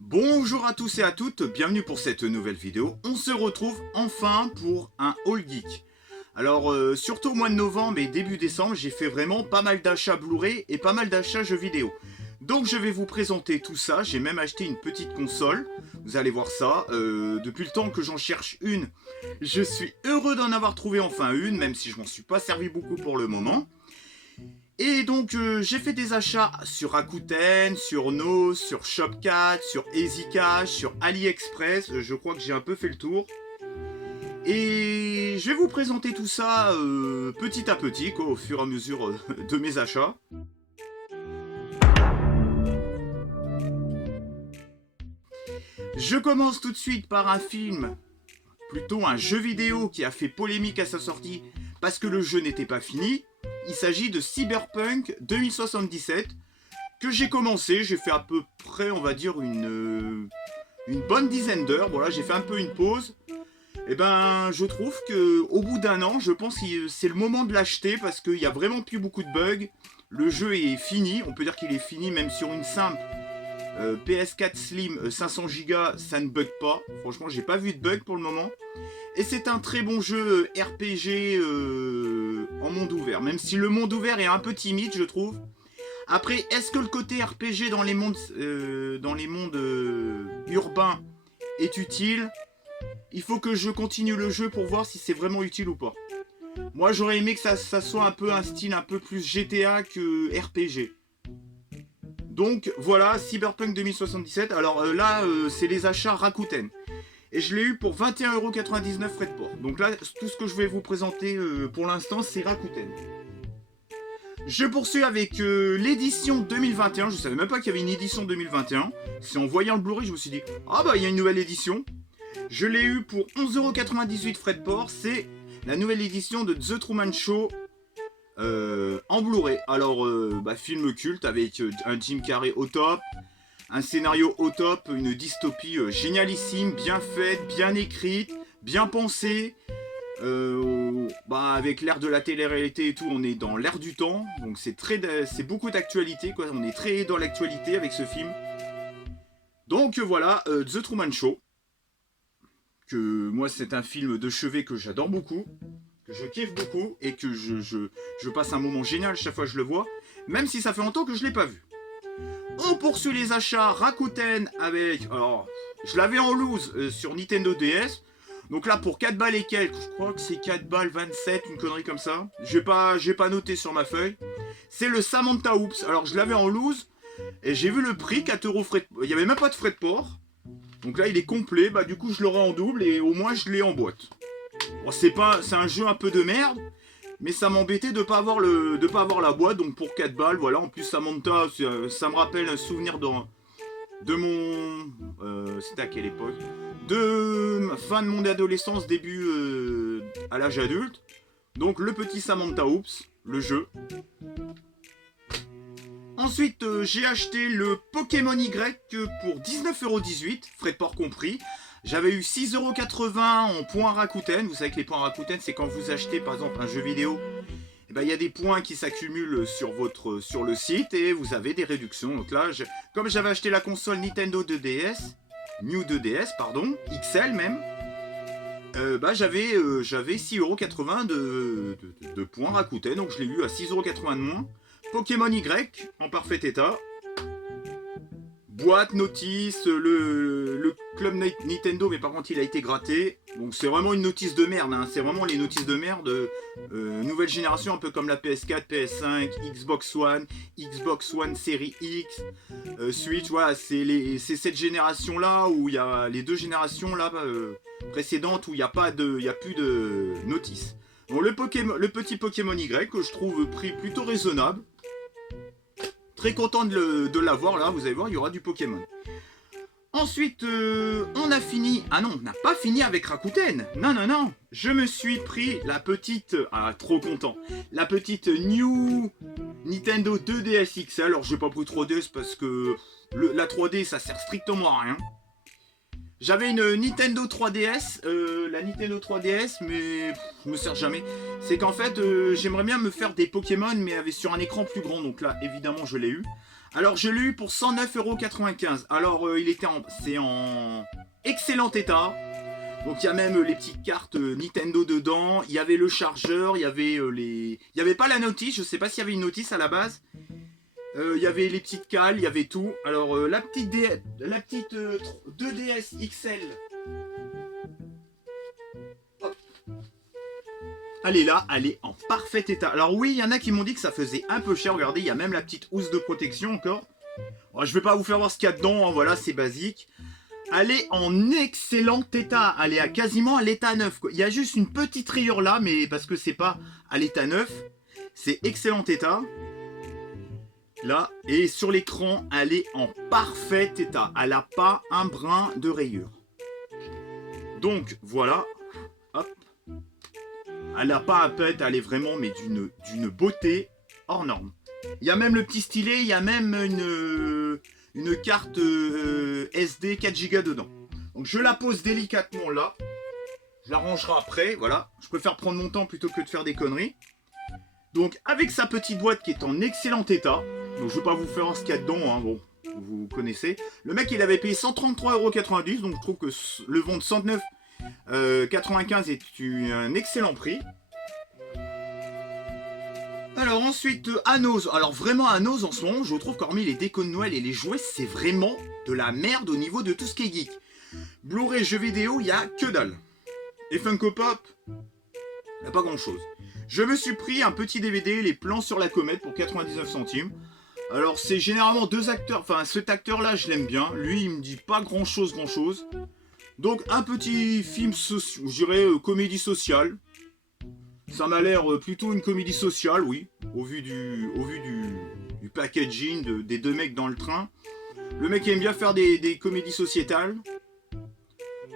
Bonjour à tous et à toutes, bienvenue pour cette nouvelle vidéo. On se retrouve enfin pour un haul geek. Alors, surtout au mois de novembre et début décembre, j'ai fait vraiment pas mal d'achats Blu-ray et pas mal d'achats jeux vidéo. Donc je vais vous présenter tout ça, j'ai même acheté une petite console, vous allez voir ça, depuis le temps que j'en cherche une, je suis heureux d'en avoir trouvé enfin une, même si je m'en suis pas servi beaucoup pour le moment. Et donc j'ai fait des achats sur Rakuten, sur No, sur Shopcat, sur EasyCash, sur AliExpress. Je crois que j'ai un peu fait le tour. Et je vais vous présenter tout ça petit à petit, quoi, au fur et à mesure de mes achats. Je commence tout de suite par un film, plutôt un jeu vidéo qui a fait polémique à sa sortie parce que le jeu n'était pas fini. Il s'agit de Cyberpunk 2077 que j'ai commencé. J'ai fait à peu près, on va dire, une bonne dizaine d'heures. Voilà, j'ai fait un peu une pause. Et ben, je trouve que au bout d'un an, je pense que c'est le moment de l'acheter parce qu'il y a vraiment plus beaucoup de bugs. Le jeu est fini. On peut dire qu'il est fini même sur une simple PS4 Slim 500 Go, ça ne bug pas. Franchement, j'ai pas vu de bug pour le moment. Et c'est un très bon jeu RPG en monde ouvert. Même si le monde ouvert est un peu timide, je trouve. Après, est-ce que le côté RPG dans les mondes, urbains est utile? Il faut que je continue le jeu pour voir si c'est vraiment utile ou pas. Moi, j'aurais aimé que ça soit un peu un style un peu plus GTA que RPG. Donc voilà, Cyberpunk 2077. Alors là, c'est les achats Rakuten. Et je l'ai eu pour 21,99€ frais de port. Donc là, tout ce que je vais vous présenter pour l'instant, c'est Rakuten. Je poursuis avec l'édition 2021. Je savais même pas qu'il y avait une édition 2021. C'est en voyant le Blu-ray, je me suis dit, ah bah il y a une nouvelle édition. Je l'ai eu pour 11,98€ frais de port. C'est la nouvelle édition de The Truman Show en Blu-ray. Alors, film culte avec un Jim Carrey au top. Un scénario au top, une dystopie génialissime, bien faite, bien écrite, bien pensée. Avec l'ère de la télé-réalité et tout, on est dans l'ère du temps, donc c'est beaucoup d'actualité, quoi. On est très dans l'actualité avec ce film. Donc voilà, The Truman Show, que moi c'est un film de chevet que j'adore beaucoup, que je kiffe beaucoup et que je passe un moment génial chaque fois que je le vois, même si ça fait longtemps que je l'ai pas vu. On poursuit les achats Rakuten avec... Alors, je l'avais en loose sur Nintendo DS. Donc là, pour 4 balles et quelques, je crois que c'est 4 balles 27, une connerie comme ça. J'ai pas noté sur ma feuille. C'est le Samantha Oops. Alors, je l'avais en loose. Et j'ai vu le prix, 4€ frais de... Il n'y avait même pas de frais de port. Donc là, il est complet. Bah, du coup, je l'aurai en double et au moins, je l'ai en boîte. Bon, c'est un jeu un peu de merde. Mais ça m'embêtait de pas avoir la boîte, donc pour 4 balles, voilà. En plus, Samantha, ça me rappelle un souvenir de mon... c'était à quelle époque? De fin de mon adolescence, début à l'âge adulte. Donc le petit Samantha Oops, le jeu. Ensuite, j'ai acheté le Pokémon Y pour 19,18€, frais de port compris. J'avais eu 6,80€ en points Rakuten. Vous savez que les points Rakuten, c'est quand vous achetez par exemple un jeu vidéo, et ben, il y a des points qui s'accumulent sur le site et vous avez des réductions. Donc là, comme j'avais acheté la console Nintendo 2DS, New 2DS, pardon, XL même, j'avais 6,80€ de points Rakuten. Donc je l'ai eu à 6,80€ de moins. Pokémon Y en parfait état. Boîte, notice, le club Nintendo, mais par contre il a été gratté. Donc c'est vraiment une notice de merde, hein. C'est vraiment les notices de merde nouvelle génération, un peu comme la PS4, PS5, Xbox One Series X, Switch, voilà, c'est cette génération là où il y a les deux générations là précédentes où il n'y a plus de notice. Bon, le petit Pokémon Y que je trouve prix plutôt raisonnable. Très content de l'avoir là, vous allez voir, il y aura du Pokémon. Ensuite, on a fini... Ah non, on n'a pas fini avec Rakuten. Non, non, non. Je me suis pris la petite... Ah, trop content. La petite New Nintendo 2DS XL. Alors, j'ai pas pris 3DS parce que la 3D, ça sert strictement à rien. J'avais une Nintendo 3DS, la Nintendo 3DS, mais je me sers jamais. C'est qu'en fait, j'aimerais bien me faire des Pokémon, mais sur un écran plus grand. Donc là, évidemment, je l'ai eu. Alors je l'ai eu pour 109,95 €. Alors c'est en excellent état. Donc il y a même les petites cartes Nintendo dedans. Il y avait le chargeur, il y avait les... Il n'y avait pas la notice, je sais pas s'il y avait une notice à la base. Il y avait les petites cales, il y avait tout. Alors la petite 2DS XL. Hop. Elle est là, elle est en parfait état. Alors oui, il y en a qui m'ont dit que ça faisait un peu cher. Regardez, il y a même la petite housse de protection encore. Bon, je vais pas vous faire voir ce qu'il y a dedans, hein, voilà, c'est basique. Elle est en excellent état. Elle est quasiment à l'état neuf, quoi. Il y a juste une petite rayure là, mais parce que c'est pas à l'état neuf. C'est excellent état. Là, et sur l'écran, elle est en parfait état. Elle n'a pas un brin de rayure. Donc, voilà. Hop. Elle n'a pas à pète, elle est vraiment mais d'une beauté hors norme. Il y a même le petit stylet, il y a même une carte SD 4 Go dedans. Donc je la pose délicatement là. Je la rangerai après, voilà. Je préfère prendre mon temps plutôt que de faire des conneries. Donc avec sa petite boîte qui est en excellent état. Donc je ne vais pas vous faire ce qu'il y a dedans, hein, bon, vous connaissez. Le mec il avait payé 133,90 €, donc je trouve que le vent de 109,95 € est un excellent prix. Alors ensuite, Anos. Alors vraiment Anos en ce moment, je trouve qu'hormis les décos de Noël et les jouets, c'est vraiment de la merde au niveau de tout ce qui est geek. Blu-ray, jeux vidéo, il n'y a que dalle. Et Funko Pop, il n'y a pas grand chose. Je me suis pris un petit DVD, Les Plans sur la comète, pour 99 centimes. Alors c'est généralement deux acteurs, enfin cet acteur là je l'aime bien, lui il me dit pas grand chose. Donc un petit film, je dirais comédie sociale. Ça m'a l'air plutôt une comédie sociale, oui, au vu du packaging des deux mecs dans le train. Le mec aime bien faire des comédies sociétales.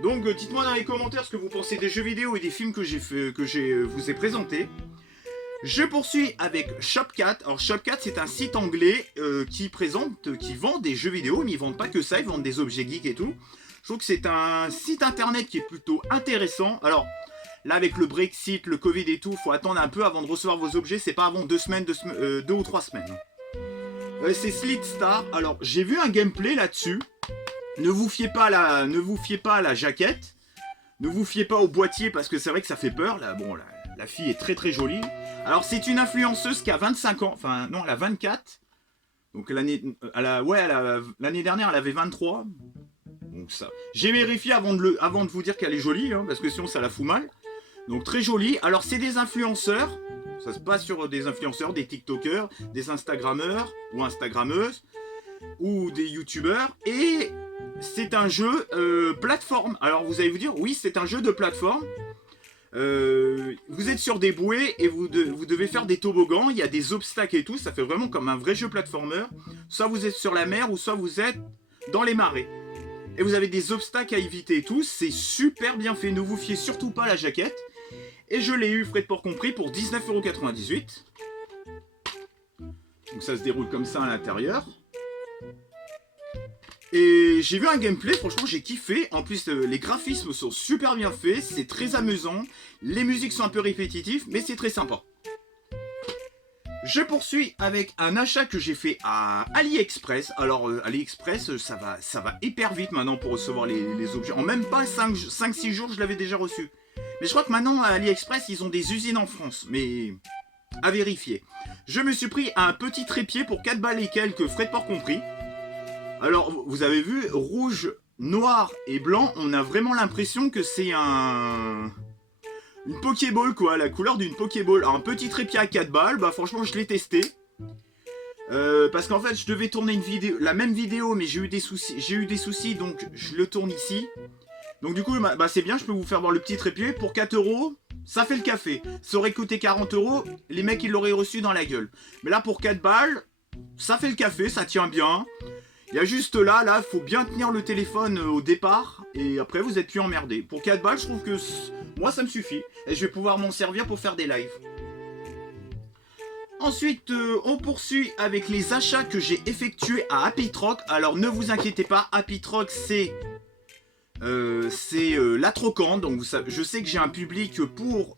Donc dites-moi dans les commentaires ce que vous pensez des jeux vidéo et des films que je vous ai présentés. Je poursuis avec Shopcat. Alors Shopcat c'est un site anglais qui vend des jeux vidéo, mais ils vendent pas que ça, ils vendent des objets geeks et tout. Je trouve que c'est un site internet qui est plutôt intéressant. Alors là avec le Brexit, le Covid et tout, faut attendre un peu avant de recevoir vos objets, c'est pas avant 2 ou 3 semaines. C'est Slitstar. Alors j'ai vu un gameplay là-dessus. Ne vous fiez pas à la jaquette. Ne vous fiez pas au boîtier parce que c'est vrai que ça fait peur. Là, bon, la fille est très très jolie. Alors c'est une influenceuse qui a 25 ans. Enfin non, elle a 24. Donc l'année dernière elle avait 23. Donc ça. J'ai vérifié avant de vous dire qu'elle est jolie, hein, parce que sinon ça la fout mal. Donc très jolie. Alors c'est des influenceurs. Ça se passe sur des influenceurs, des TikTokers, des Instagrammeurs ou Instagrammeuses ou des YouTubeurs. Et c'est un jeu plateforme. Alors vous allez vous dire, oui c'est un jeu de plateforme. Vous êtes sur des bouées et vous devez faire des toboggans. Il y a des obstacles et tout. Ça fait vraiment comme un vrai jeu platformer. Soit vous êtes sur la mer ou soit vous êtes dans les marais. Et vous avez des obstacles à éviter et tout. C'est super bien fait. Ne vous fiez surtout pas à la jaquette. Et je l'ai eu, frais de port compris, pour 19,98 €. Donc ça se déroule comme ça à l'intérieur. Et j'ai vu un gameplay, franchement j'ai kiffé. En plus les graphismes sont super bien faits, c'est très amusant. Les musiques sont un peu répétitives, mais c'est très sympa. Je poursuis avec un achat que j'ai fait à AliExpress. Alors AliExpress, ça va hyper vite maintenant pour recevoir les objets. En même pas 5-6 jours, je l'avais déjà reçu. Mais je crois que maintenant à AliExpress, ils ont des usines en France. Mais à vérifier. Je me suis pris un petit trépied pour 4 balles et quelques, frais de port compris. Alors, vous avez vu, rouge, noir et blanc, on a vraiment l'impression que c'est une Pokéball, quoi, la couleur d'une Pokéball. Alors, un petit trépied à 4 balles, bah franchement, je l'ai testé. Parce qu'en fait, je devais tourner la même vidéo, mais j'ai eu des soucis, donc je le tourne ici. Donc du coup, bah, c'est bien, je peux vous faire voir le petit trépied. Pour 4 €, ça fait le café. Ça aurait coûté 40 €, les mecs, ils l'auraient reçu dans la gueule. Mais là, pour 4 balles, ça fait le café, ça tient bien. Il y a juste là, faut bien tenir le téléphone au départ, et après vous êtes plus emmerdé. Pour 4 balles, je trouve que moi ça me suffit, et je vais pouvoir m'en servir pour faire des lives. Ensuite, on poursuit avec les achats que j'ai effectués à Happy Troc. Alors ne vous inquiétez pas, Happy Troc c'est C'est la Trocante, donc vous savez, je sais que j'ai un public pour...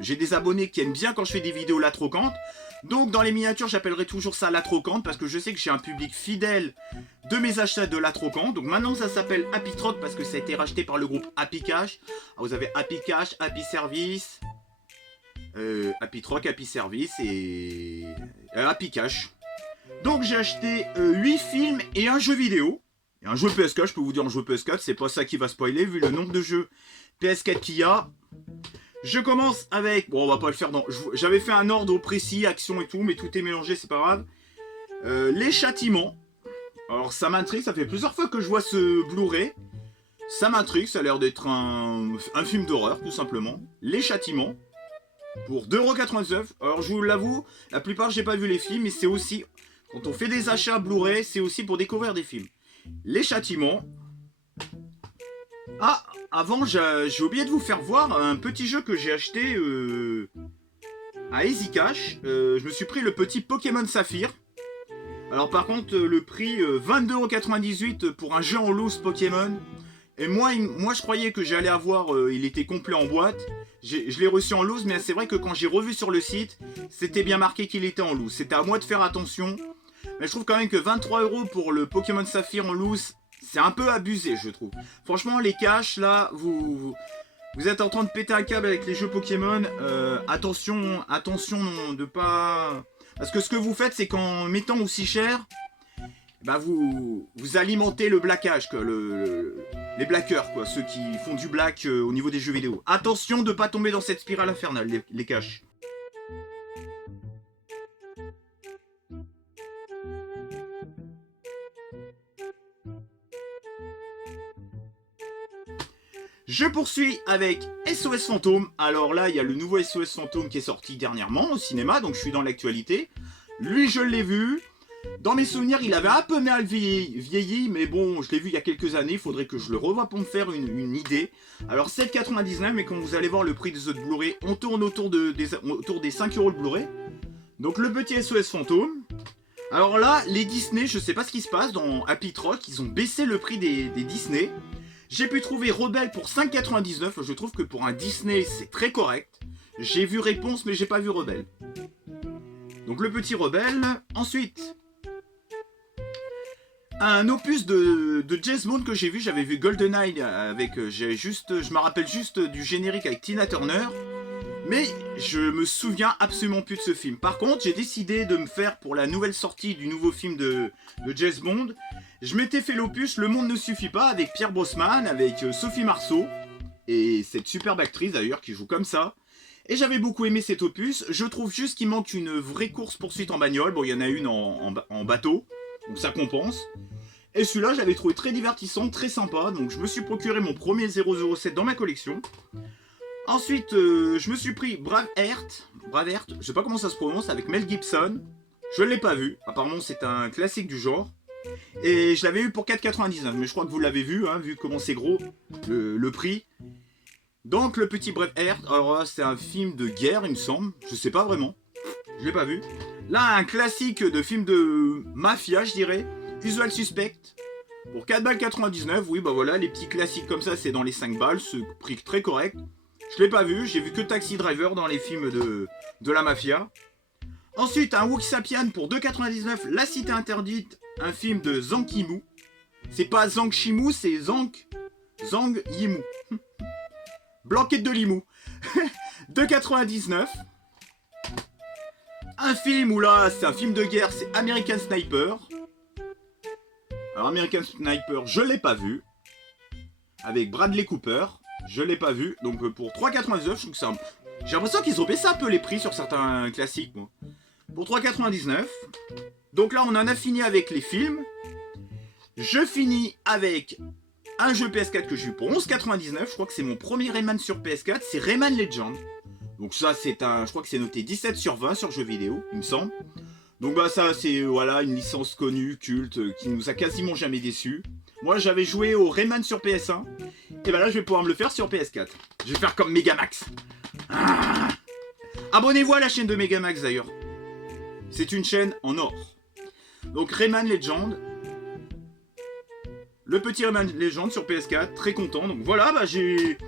j'ai des abonnés qui aiment bien quand je fais des vidéos la Trocante. Donc dans les miniatures, j'appellerai toujours ça la Trocante parce que je sais que j'ai un public fidèle de mes achats de la Trocante. Donc maintenant ça s'appelle Happy Troc parce que ça a été racheté par le groupe Happy Cash. Alors, vous avez Happy Cash, Happy Service, Happy Troc, Happy Service et Happy Cash. Donc j'ai acheté 8 films et un jeu vidéo. Et un jeu PS4, je peux vous dire un jeu PS4, c'est pas ça qui va spoiler vu le nombre de jeux PS4 qu'il y a. Je commence avec... Bon, on va pas le faire dans... J'avais fait un ordre précis, action et tout, mais tout est mélangé, c'est pas grave. Les Châtiments. Alors ça m'intrigue, ça fait plusieurs fois que je vois ce Blu-ray. Ça m'intrigue, ça a l'air d'être un film d'horreur, tout simplement. Les Châtiments. Pour 2,99 €. Alors je vous l'avoue, la plupart j'ai pas vu les films, mais c'est aussi... Quand on fait des achats Blu-ray, c'est aussi pour découvrir des films. Les Châtiments. Ah, avant, j'ai oublié de vous faire voir un petit jeu que j'ai acheté à Easy Cash. Je me suis pris le petit Pokémon Saphir. Alors par contre, le prix 22,98 € pour un jeu en loose Pokémon. Et moi je croyais que j'allais avoir, il était complet en boîte. Je l'ai reçu en loose, mais c'est vrai que quand j'ai revu sur le site, c'était bien marqué qu'il était en loose. C'était à moi de faire attention. Mais je trouve quand même que 23 € pour le Pokémon Saphir en loose, c'est un peu abusé, je trouve. Franchement, les caches, là, vous êtes en train de péter un câble avec les jeux Pokémon. Attention de pas... Parce que ce que vous faites, c'est qu'en mettant aussi cher, bah vous alimentez le blackage, quoi, les blackers, quoi, ceux qui font du black au niveau des jeux vidéo. Attention de ne pas tomber dans cette spirale infernale, les caches. Je poursuis avec SOS Fantôme. Alors là, il y a le nouveau SOS Fantôme qui est sorti dernièrement au cinéma, donc je suis dans l'actualité. Lui, je l'ai vu. Dans mes souvenirs, il avait un peu mal vieilli, mais bon, je l'ai vu il y a quelques années, il faudrait que je le revoie pour me faire une idée. Alors 7,99 €, mais quand vous allez voir le prix des autres Blu-ray, on tourne autour des 5 € le Blu-ray. Donc le petit SOS Fantôme. Alors là, les Disney, je sais pas ce qui se passe, dans Happy Troc, ils ont baissé le prix des Disney. J'ai pu trouver Rebelle pour 5,99 €. Je trouve que pour un Disney, c'est très correct. J'ai vu Réponse, mais j'ai pas vu Rebelle. Donc le petit Rebelle. Ensuite, un opus de James Bond que j'ai vu. J'avais vu GoldenEye avec... je me rappelle juste du générique avec Tina Turner. Mais je me souviens absolument plus de ce film. Par contre, j'ai décidé de me faire pour la nouvelle sortie du nouveau film de James Bond. Je m'étais fait l'opus Le Monde ne suffit pas avec Pierre Brosnan, avec Sophie Marceau. Et cette superbe actrice d'ailleurs qui joue comme ça. Et j'avais beaucoup aimé cet opus. Je trouve juste qu'il manque une vraie course-poursuite en bagnole. Bon, il y en a une en bateau. Donc ça compense. Et celui-là, j'avais trouvé très divertissant, très sympa. Donc je me suis procuré mon premier 007 dans ma collection. Ensuite, je me suis pris Braveheart, je sais pas comment ça se prononce, avec Mel Gibson. Je ne l'ai pas vu, apparemment c'est un classique du genre. Et je l'avais eu pour 4,99 €, mais je crois que vous l'avez vu, hein, vu comment c'est gros, le prix. Donc le petit Braveheart, alors là c'est un film de guerre il me semble, je sais pas vraiment, je l'ai pas vu. Là un classique de film de mafia je dirais, Usual Suspect. Pour 4,99 €, oui bah voilà, les petits classiques comme ça c'est dans les 5 balles, ce prix très correct. Je l'ai pas vu, j'ai vu que Taxi Driver dans les films de la mafia. Ensuite, un Wuxapian pour 2,99 €, La Cité Interdite, un film de Zhang Yimou. C'est pas Zhang Chimou, c'est Zhang Yimou. Blanquette de Limou. 2,99 €. Un film où là, c'est un film de guerre, c'est American Sniper. Alors American Sniper, je l'ai pas vu. Avec Bradley Cooper. Je l'ai pas vu, donc pour 3,99 €, je trouve que ça... J'ai l'impression qu'ils ont baissé un peu les prix sur certains classiques, moi. Pour 3,99 €. Donc là, on en a fini avec les films. Je finis avec un jeu PS4 que j'ai eu pour 11,99 €. Je crois que c'est mon premier Rayman sur PS4, c'est Rayman Legend. Donc ça, c'est un... Je crois que c'est noté 17 sur 20 sur jeux vidéo, il me semble. Donc bah ça, c'est voilà, une licence connue, culte, qui nous a quasiment jamais déçus. Moi, j'avais joué au Rayman sur PS1. Et bah là, je vais pouvoir me le faire sur PS4. Je vais faire comme Megamax. Ah, abonnez-vous à la chaîne de Megamax d'ailleurs. C'est une chaîne en or. Donc Rayman Legend. le petit Rayman Legends sur PS4, très content. Donc voilà, bah j'ai...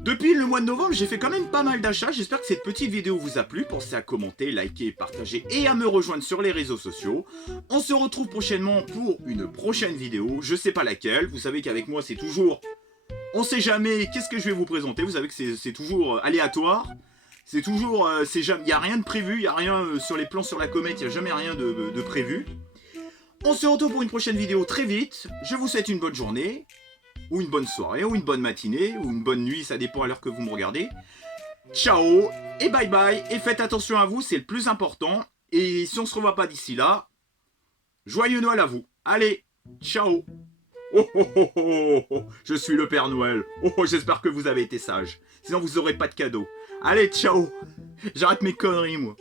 Depuis le mois de novembre, j'ai fait quand même pas mal d'achats. J'espère que cette petite vidéo vous a plu. Pensez à commenter, liker, partager et à me rejoindre sur les réseaux sociaux. On se retrouve prochainement pour une prochaine vidéo. Je sais pas laquelle. Vous savez qu'avec moi, c'est toujours... On sait jamais qu'est-ce que je vais vous présenter. Vous savez que c'est toujours aléatoire. C'est toujours... Il n'y a rien de prévu. Il n'y a rien sur les plans sur la comète. Il n'y a jamais rien de prévu. On se retrouve pour une prochaine vidéo très vite. Je vous souhaite une bonne journée. Ou une bonne soirée, ou une bonne matinée, ou une bonne nuit, ça dépend à l'heure que vous me regardez. Ciao, et bye bye, et faites attention à vous, c'est le plus important. Et si on se revoit pas d'ici là, joyeux Noël à vous. Allez, ciao. Oh, oh, oh, oh, oh, je suis le Père Noël. Oh, oh, j'espère que vous avez été sage. Sinon vous aurez pas de cadeau. Allez, ciao. J'arrête mes conneries, moi.